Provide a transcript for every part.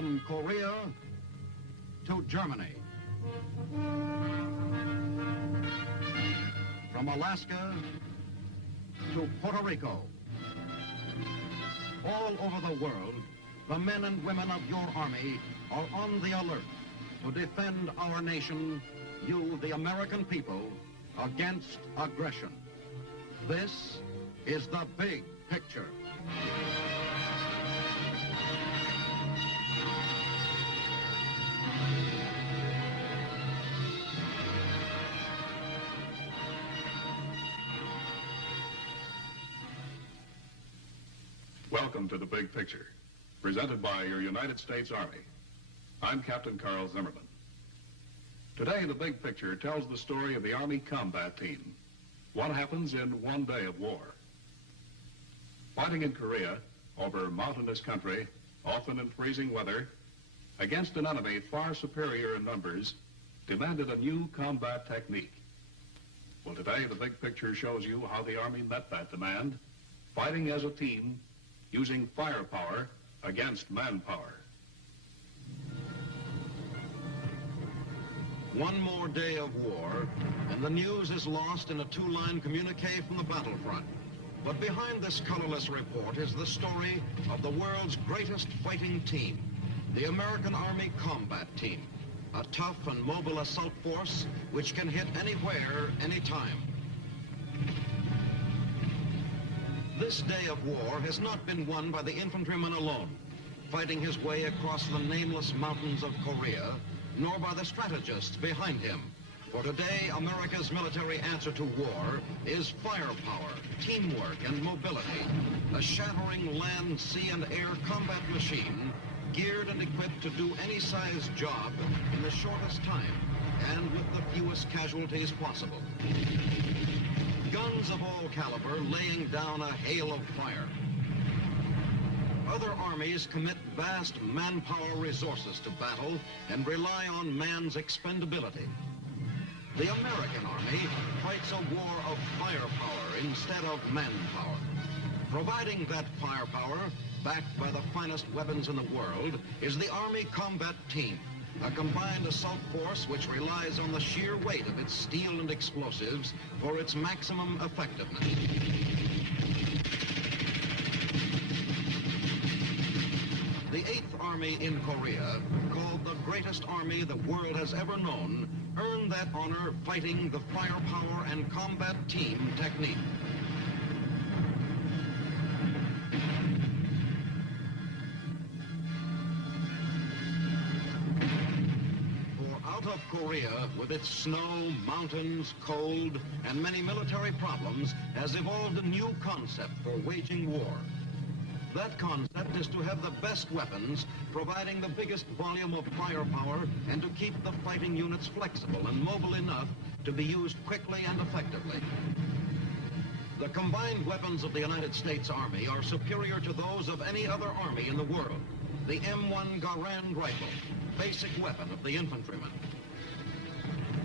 From Korea to Germany. From Alaska to Puerto Rico. All over the world, the men and women of your Army are on the alert to defend our nation, you, the American people, against aggression. This is the big picture. Welcome to the Big Picture, presented by your United States Army. I'm Captain Carl Zimmerman. Today, the Big Picture tells the story of the Army Combat Team. What happens in one day of war? Fighting in Korea, over mountainous country, often in freezing weather, against an enemy far superior in numbers, demanded a new combat technique. Well, today, the Big Picture shows you how the Army met that demand, fighting as a team, using firepower against manpower. One more day of war, and the news is lost in a two-line communique from the battlefront. But behind this colorless report is the story of the world's greatest fighting team, the American Army Combat Team, a tough and mobile assault force which can hit anywhere, anytime. This day of war has not been won by the infantryman alone, fighting his way across the nameless mountains of Korea, nor by the strategists behind him. For today, America's military answer to war is firepower, teamwork, and mobility. A shattering land, sea, and air combat machine geared and equipped to do any size job in the shortest time and with the fewest casualties possible. Guns of all caliber laying down a hail of fire. Other armies commit vast manpower resources to battle and rely on man's expendability. The American Army fights a war of firepower instead of manpower. Providing that firepower, backed by the finest weapons in the world, is the Army Combat Team, a combined assault force which relies on the sheer weight of its steel and explosives for its maximum effectiveness. The 8th Army in Korea, called the greatest army the world has ever known, earned that honor fighting the firepower and combat team technique. Out of Korea, with its snow, mountains, cold, and many military problems, has evolved a new concept for waging war. That concept is to have the best weapons, providing the biggest volume of firepower, and to keep the fighting units flexible and mobile enough to be used quickly and effectively. The combined weapons of the United States Army are superior to those of any other army in the world. The M1 Garand rifle, basic weapon of the infantryman.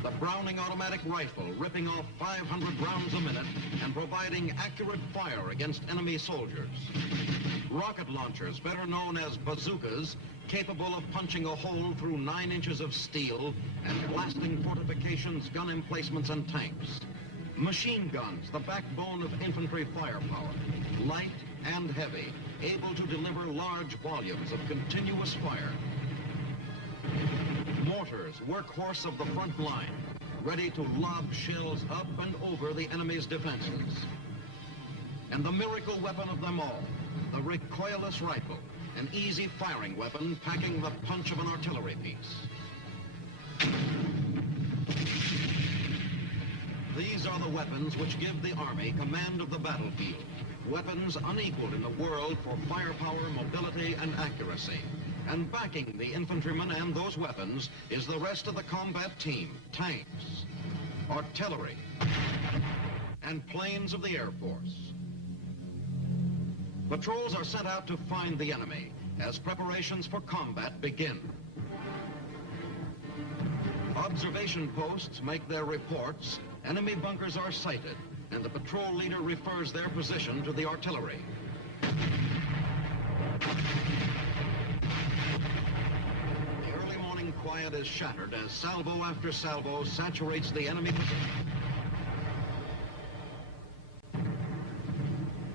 The Browning automatic rifle, ripping off 500 rounds a minute and providing accurate fire against enemy soldiers. Rocket launchers, better known as bazookas, capable of punching a hole through 9 inches of steel and blasting fortifications, gun emplacements, and tanks. Machine guns, the backbone of infantry firepower, light and heavy, able to deliver large volumes of continuous fire. Mortars, workhorse of the front line, ready to lob shells up and over the enemy's defenses. And the miracle weapon of them all, the recoilless rifle, an easy firing weapon packing the punch of an artillery piece. These are the weapons which give the Army command of the battlefield, weapons unequaled in the world for firepower, mobility, and accuracy. And backing the infantrymen and those weapons is the rest of the combat team, tanks, artillery, and planes of the Air Force. Patrols are sent out to find the enemy as preparations for combat begin. Observation posts make their reports, enemy bunkers are sighted, and the patrol leader refers their position to the artillery. quiet is shattered as salvo after salvo saturates the enemy position.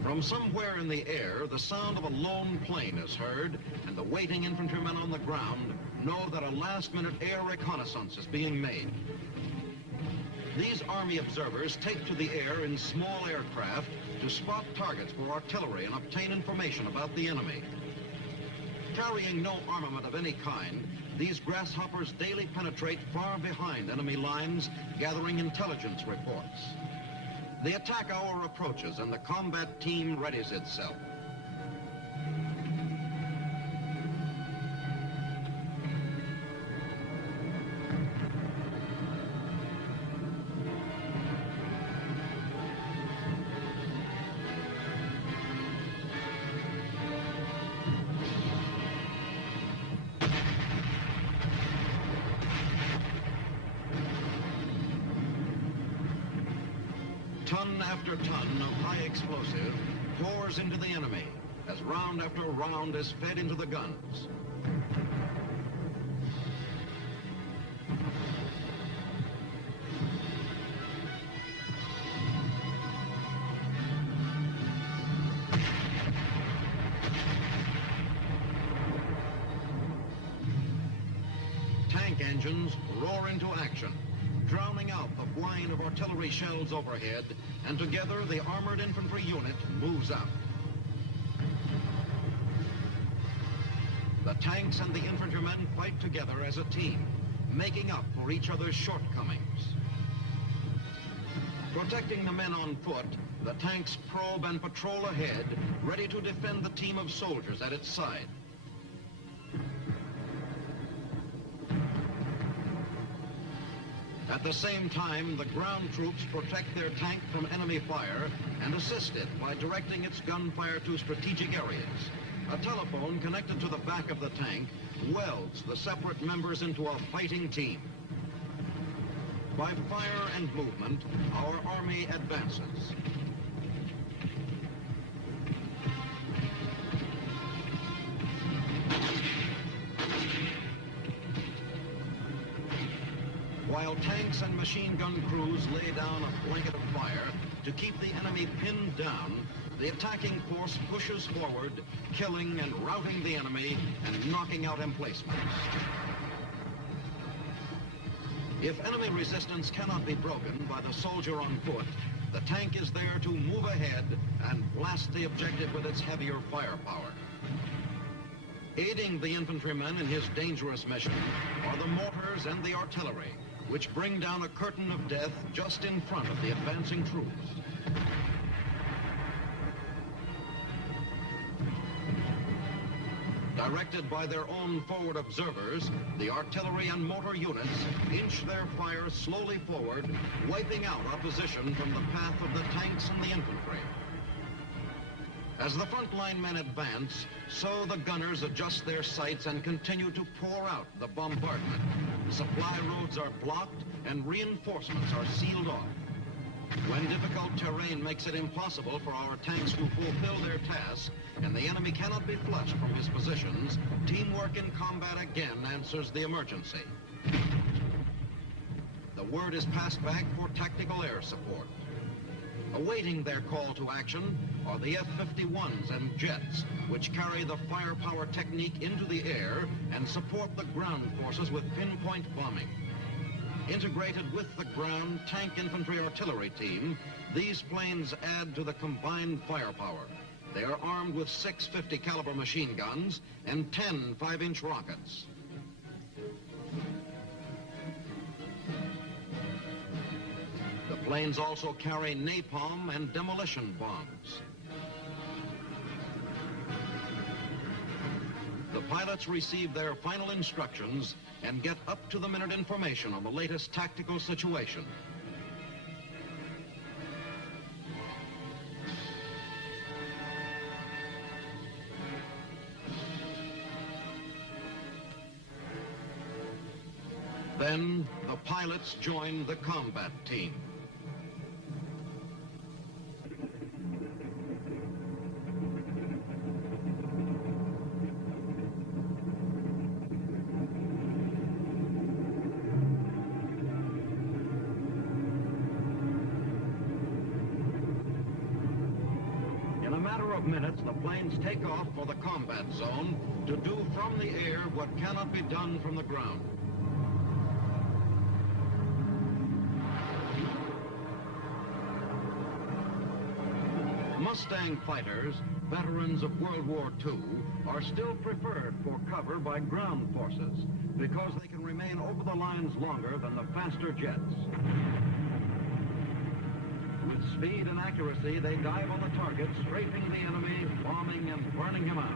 From somewhere in the air, the sound of a lone plane is heard, and the waiting infantrymen on the ground know that a last-minute air reconnaissance is being made. These Army observers take to the air in small aircraft to spot targets for artillery and obtain information about the enemy. Carrying no armament of any kind, these grasshoppers daily penetrate far behind enemy lines, gathering intelligence reports. The attack hour approaches and the combat team readies itself. Ton after ton of high explosive pours into the enemy as round after round is fed into the guns. Tank engines roar into action, drowning out the whine of artillery shells overhead, and together the armored infantry unit moves out. The tanks and the infantrymen fight together as a team, making up for each other's shortcomings. Protecting the men on foot, the tanks probe and patrol ahead, ready to defend the team of soldiers at its side. At the same time, the ground troops protect their tank from enemy fire and assist it by directing its gunfire to strategic areas. A telephone connected to the back of the tank welds the separate members into a fighting team. By fire and movement, our army advances. While tanks and machine gun crews lay down a blanket of fire to keep the enemy pinned down, the attacking force pushes forward, killing and routing the enemy and knocking out emplacements. If enemy resistance cannot be broken by the soldier on foot, the tank is there to move ahead and blast the objective with its heavier firepower. Aiding the infantryman in his dangerous mission are the mortars and the artillery, which bring down a curtain of death just in front of the advancing troops. Directed by their own forward observers, the artillery and motor units inch their fire slowly forward, wiping out opposition from the path of the tanks and the infantry. As the frontline men advance, so the gunners adjust their sights and continue to pour out the bombardment. Supply roads are blocked and reinforcements are sealed off. When difficult terrain makes it impossible for our tanks to fulfill their task and the enemy cannot be flushed from his positions, teamwork in combat again answers the emergency. The word is passed back for tactical air support. Awaiting their call to action are the F-51s and jets, which carry the firepower technique into the air and support the ground forces with pinpoint bombing. Integrated with the ground tank infantry artillery team, these planes add to the combined firepower. They are armed with 6 50 caliber machine guns and 10 5-inch rockets. The planes also carry napalm and demolition bombs. The pilots receive their final instructions and get up-to-the-minute information on the latest tactical situation. Then the pilots join the combat team. matter of minutes, the planes take off for the combat zone to do from the air what cannot be done from the ground. Mustang fighters, veterans of World War II, are still preferred for cover by ground forces because they can remain over the lines longer than the faster jets. With speed and accuracy, they dive on the target, strafing the enemy, bombing and burning him out.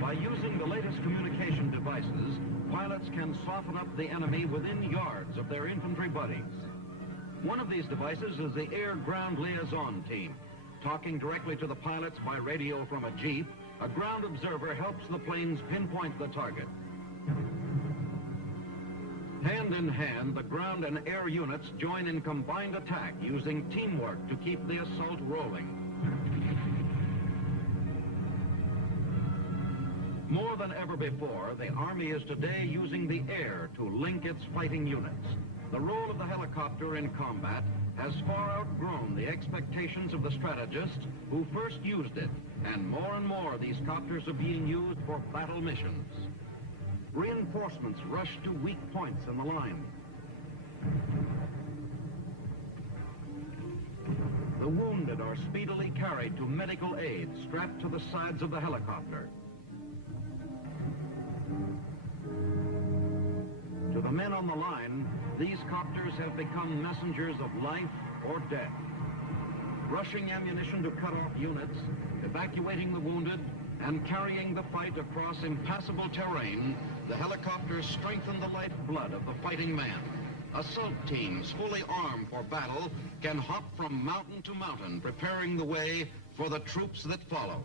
By using the latest communication devices, pilots can soften up the enemy within yards of their infantry buddies. One of these devices is the air-ground liaison team. Talking directly to the pilots by radio from a jeep, a ground observer helps the planes pinpoint the target. Hand in hand, the ground and air units join in combined attack using teamwork to keep the assault rolling. More than ever before, the Army is today using the air to link its fighting units. The role of the helicopter in combat has far outgrown the expectations of the strategists who first used it, and more these copters are being used for battle missions. Reinforcements rush to weak points in the line. The wounded are speedily carried to medical aid strapped to the sides of the helicopter. To the men on the line, these copters have become messengers of life or death. Rushing ammunition to cut off units, evacuating the wounded, and carrying the fight across impassable terrain, the helicopters strengthen the lifeblood of the fighting man. Assault teams, fully armed for battle, can hop from mountain to mountain, preparing the way for the troops that follow.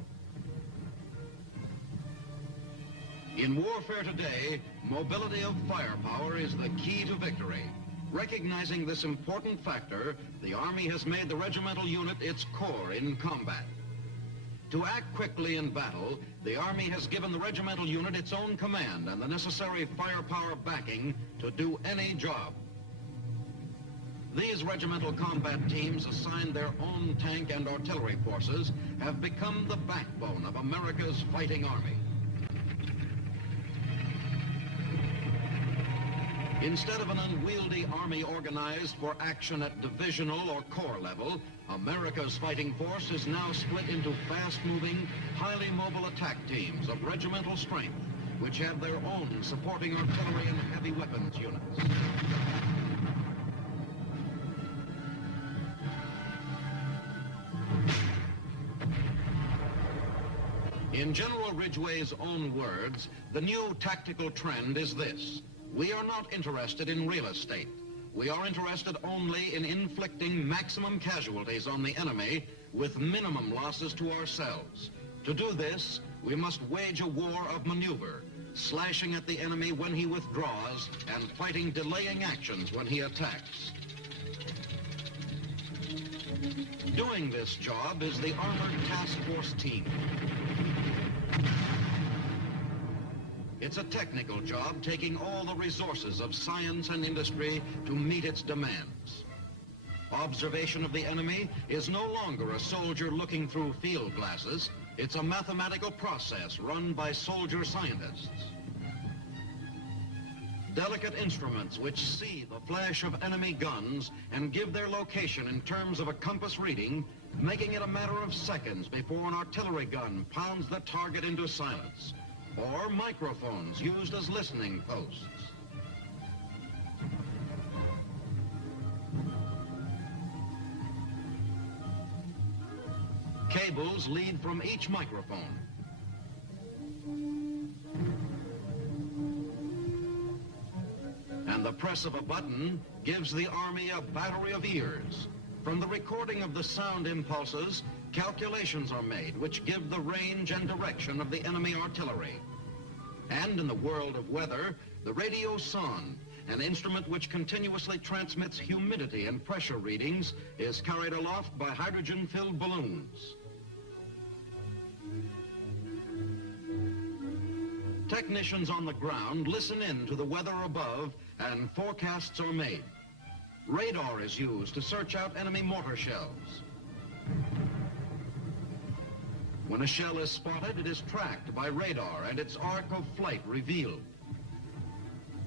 In warfare today, mobility of firepower is the key to victory. Recognizing this important factor, the Army has made the regimental unit its core in combat. To act quickly in battle, the Army has given the regimental unit its own command and the necessary firepower backing to do any job. These regimental combat teams, assigned their own tank and artillery forces, have become the backbone of America's fighting army. Instead of an unwieldy army organized for action at divisional or corps level, America's fighting force is now split into fast-moving, highly mobile attack teams of regimental strength, which have their own supporting artillery and heavy weapons units. In General Ridgway's own words, the new tactical trend is this: we are not interested in real estate. We are interested only in inflicting maximum casualties on the enemy with minimum losses to ourselves. To do this, we must wage a war of maneuver, slashing at the enemy when he withdraws and fighting delaying actions when he attacks. Doing this job is the Armored Task Force team. It's a technical job taking all the resources of science and industry to meet its demands. Observation of the enemy is no longer a soldier looking through field glasses. It's a mathematical process run by soldier scientists. Delicate instruments which see the flash of enemy guns and give their location in terms of a compass reading, making it a matter of seconds before an artillery gun pounds the target into silence. Or microphones used as listening posts. Cables lead from each microphone. And the press of a button gives the Army a battery of ears. From the recording of the sound impulses, calculations are made which give the range and direction of the enemy artillery. And in the world of weather, the radio sonde, an instrument which continuously transmits humidity and pressure readings, is carried aloft by hydrogen-filled balloons. Technicians on the ground listen in to the weather above and forecasts are made. Radar is used to search out enemy mortar shells. When a shell is spotted, it is tracked by radar and its arc of flight revealed.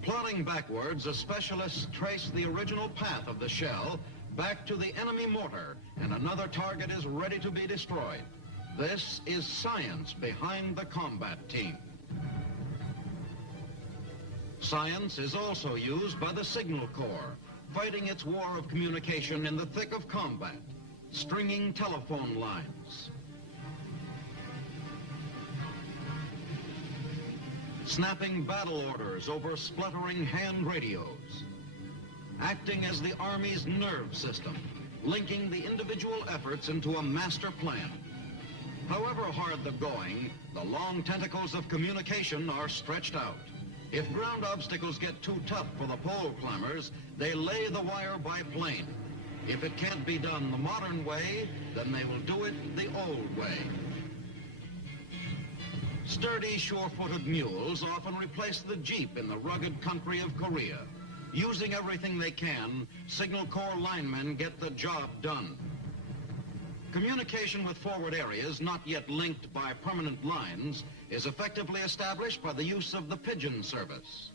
Plotting backwards, a specialist traced the original path of the shell back to the enemy mortar, and another target is ready to be destroyed. This is science behind the combat team. Science is also used by the Signal Corps, fighting its war of communication in the thick of combat, stringing telephone lines, snapping battle orders over spluttering hand radios, acting as the Army's nerve system, linking the individual efforts into a master plan. However hard the going, the long tentacles of communication are stretched out. If ground obstacles get too tough for the pole climbers, they lay the wire by plane. If it can't be done the modern way, then they will do it the old way. Sturdy, sure-footed mules often replace the jeep in the rugged country of Korea. Using everything they can, Signal Corps linemen get the job done. Communication with forward areas not yet linked by permanent lines is effectively established by the use of the pigeon service.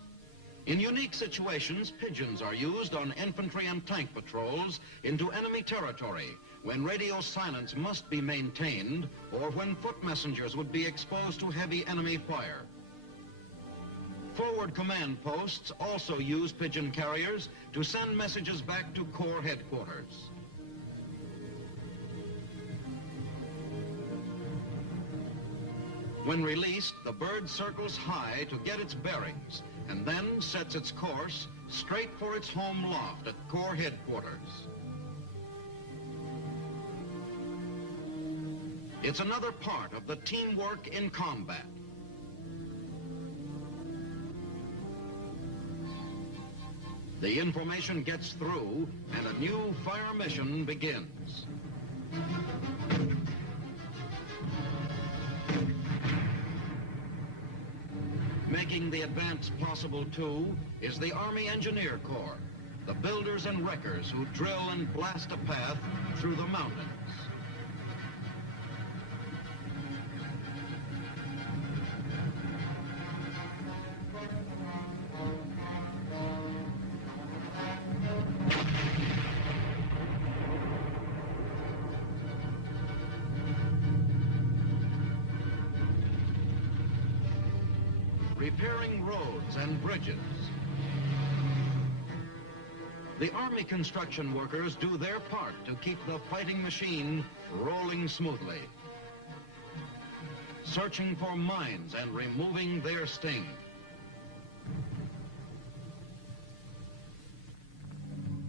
In unique situations, pigeons are used on infantry and tank patrols into enemy territory when radio silence must be maintained or when foot messengers would be exposed to heavy enemy fire. Forward command posts also use pigeon carriers to send messages back to Corps headquarters. When released, the bird circles high to get its bearings and then sets its course straight for its home loft at Corps headquarters. It's another part of the teamwork in combat. The information gets through and a new fire mission begins. Making the advance possible, too, is the Army Engineer Corps, the builders and wreckers who drill and blast a path through the mountains. Repairing roads and bridges. The Army construction workers do their part to keep the fighting machine rolling smoothly, searching for mines and removing their sting.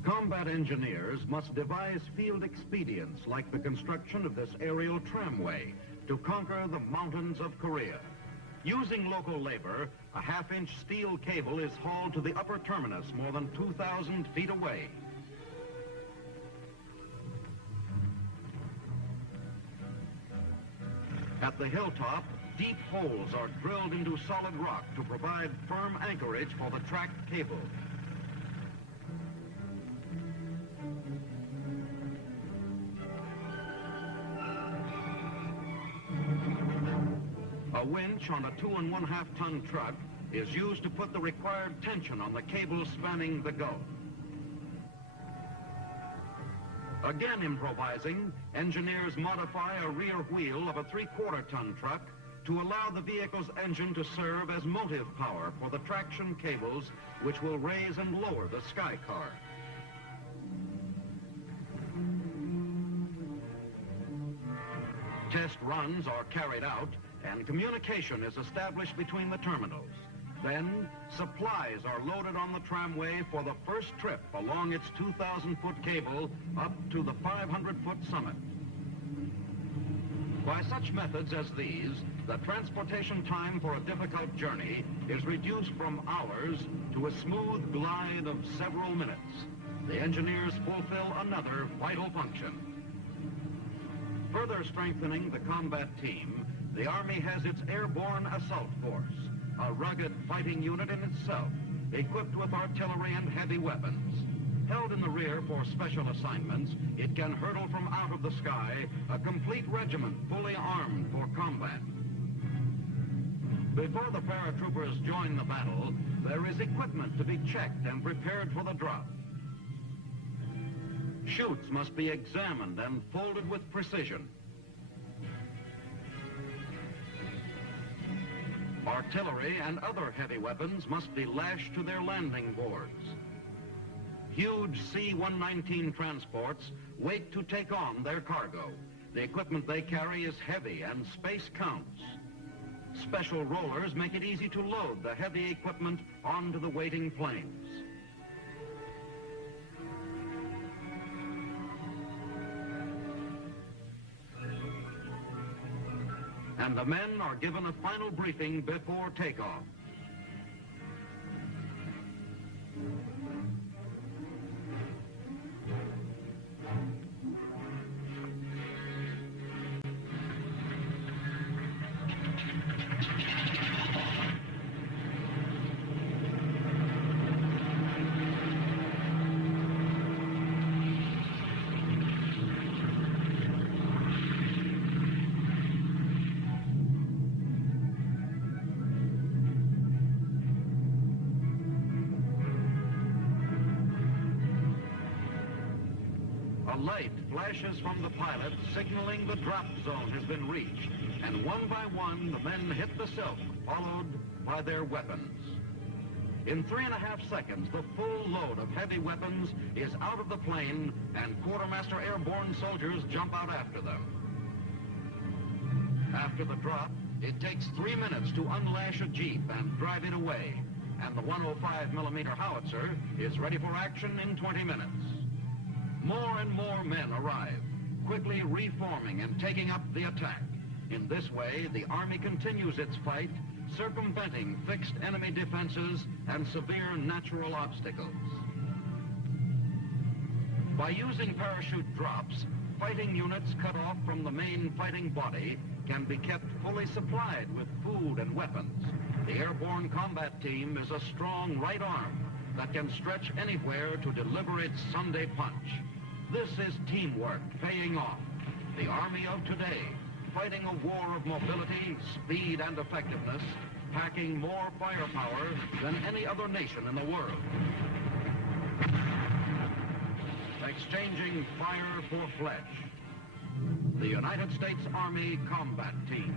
Combat engineers must devise field expedients like the construction of this aerial tramway to conquer the mountains of Korea. Using local labor, a half-inch steel cable is hauled to the upper terminus more than 2,000 feet away. At the hilltop, deep holes are drilled into solid rock to provide firm anchorage for the tracked cable. A winch on a 2.5-ton truck is used to put the required tension on the cable spanning the gulf. Again improvising, engineers modify a rear wheel of a 3/4-ton truck to allow the vehicle's engine to serve as motive power for the traction cables which will raise and lower the sky car. Test runs are carried out and communication is established between the terminals. Then, supplies are loaded on the tramway for the first trip along its 2,000-foot cable up to the 500-foot summit. By such methods as these, the transportation time for a difficult journey is reduced from hours to a smooth glide of several minutes. The engineers fulfill another vital function. Further strengthening the combat team, the Army has its airborne assault force, a rugged fighting unit in itself, equipped with artillery and heavy weapons. Held in the rear for special assignments, it can hurtle from out of the sky a complete regiment fully armed for combat. Before the paratroopers join the battle, there is equipment to be checked and prepared for the drop. Chutes must be examined and folded with precision. Artillery and other heavy weapons must be lashed to their landing boards. Huge C-119 transports wait to take on their cargo. The equipment they carry is heavy and space counts. Special rollers make it easy to load the heavy equipment onto the waiting planes. And the men are given a final briefing before takeoff. A light flashes from the pilot signaling the drop zone has been reached, and one by one the men hit the silk, followed by their weapons. In 3.5 seconds, the full load of heavy weapons is out of the plane, and quartermaster airborne soldiers jump out after them. After the drop, it takes 3 minutes to unlash a jeep and drive it away, and the 105mm howitzer is ready for action in 20 minutes. More and more men arrive, quickly reforming and taking up the attack. In this way, the Army continues its fight, circumventing fixed enemy defenses and severe natural obstacles. By using parachute drops, fighting units cut off from the main fighting body can be kept fully supplied with food and weapons. The airborne combat team is a strong right arm that can stretch anywhere to deliver its Sunday punch. This is teamwork paying off. The Army of today, fighting a war of mobility, speed, and effectiveness, packing more firepower than any other nation in the world. Exchanging fire for flesh. The United States Army Combat Team.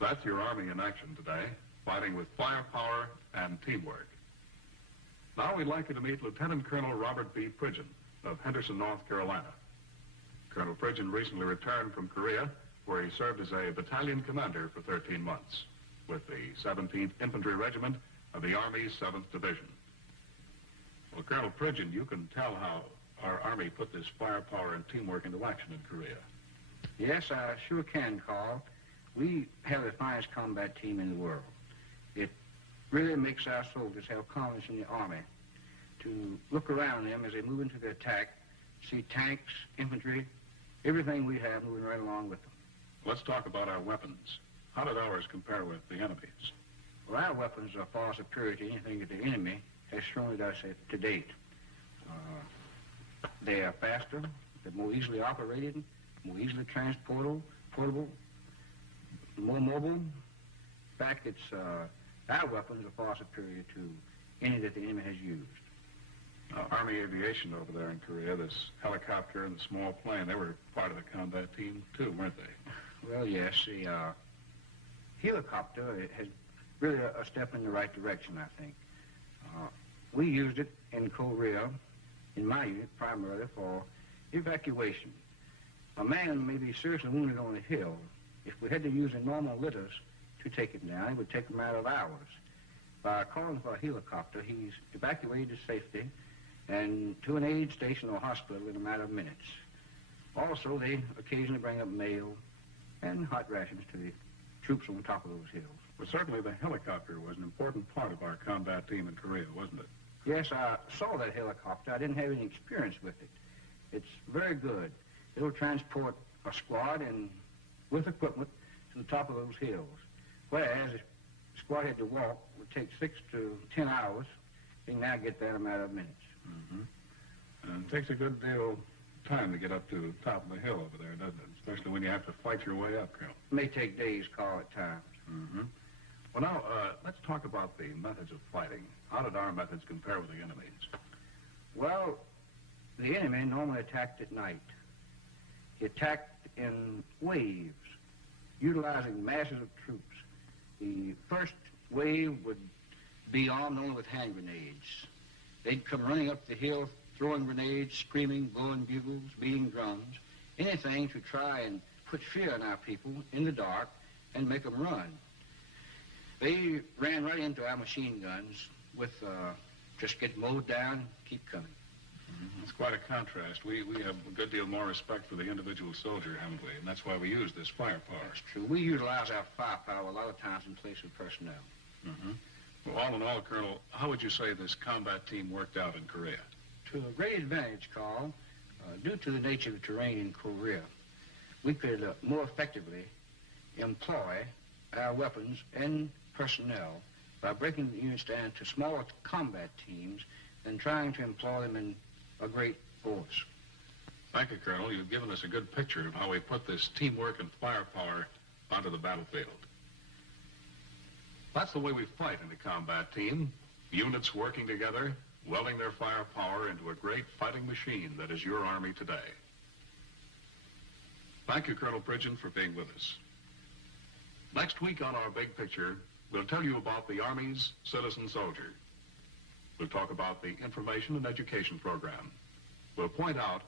That's your Army in action today, fighting with firepower and teamwork. Now we'd like you to meet Lieutenant Colonel Robert B. Pridgeon of Henderson, North Carolina. Colonel Pridgeon recently returned from Korea, where he served as a battalion commander for 13 months with the 17th Infantry Regiment of the Army's 7th Division. Well, Colonel Pridgeon, you can tell how our Army put this firepower and teamwork into action in Korea. Yes, I sure can, Carl. We have the finest combat team in the world. It really makes our soldiers have confidence in the Army to look around them as they move into the attack, see tanks, infantry, everything we have moving right along with them. Let's talk about our weapons. How did ours compare with the enemy's? Well, our weapons are far superior to anything that the enemy has thrown at us to date. They are faster, they're more easily operated, more easily transportable, portable, more mobile. In fact, our weapons are far superior to any that the enemy has used. Army Aviation over there in Korea, this helicopter and the small plane, they were part of the combat team too, weren't they? Well, yes, the helicopter has really a step in the right direction, I think. We used it in Korea, in my unit, primarily for evacuation. A man may be seriously wounded on a hill. If we had to use a normal litters to take it down, it would take a matter of hours. By calling for a helicopter, he's evacuated to safety and to an aid station or hospital in a matter of minutes. Also, they occasionally bring up mail and hot rations to the troops on top of those hills. Well, certainly the helicopter was an important part of our combat team in Korea, wasn't it? Yes, I saw that helicopter. I didn't have any experience with it. It's very good. It'll transport a squad and with equipment to the top of those hills. Whereas a squad had to walk would take 6 to 10 hours. They can now get there in a matter of minutes. And it takes a good deal of time to get up to the top of the hill over there, doesn't it? Especially when you have to fight your way up, Colonel. It may take days, Carl, at times. Well, now, let's talk about the methods of fighting. How did our methods compare with the enemy's? Well, the enemy normally attacked at night. He attacked in waves, utilizing masses of troops. The first wave would be armed only with hand grenades. They'd come running up the hill, throwing grenades, screaming, blowing bugles, beating drums, anything to try and put fear in our people in the dark and make them run. They ran right into our machine guns with just get mowed down, keep coming. It's quite a contrast. We have a good deal more respect for the individual soldier, haven't we? And that's why we use this firepower. That's true. We utilize our firepower a lot of times in place of personnel. Well, all in all, Colonel, how would you say this combat team worked out in Korea? To a great advantage, Carl, due to the nature of the terrain in Korea, we could more effectively employ our weapons and personnel by breaking the units down to smaller combat teams than trying to employ them in a great force. Thank you, Colonel. You've given us a good picture of how we put this teamwork and firepower onto the battlefield. That's the way we fight in a combat team. Units working together, welding their firepower into a great fighting machine that is your Army today. Thank you, Colonel Pridgeon, for being with us. Next week on our Big Picture, we'll tell you about the Army's citizen soldier. We'll talk about the information and education program. We'll point out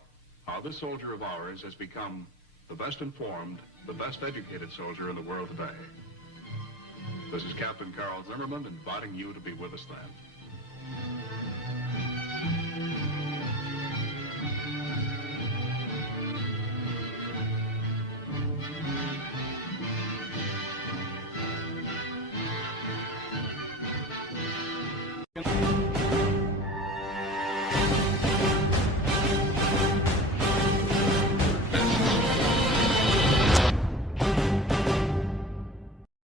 how this soldier of ours has become the best informed, the best educated soldier in the world today. This is Captain Carl Zimmerman inviting you to be with us then.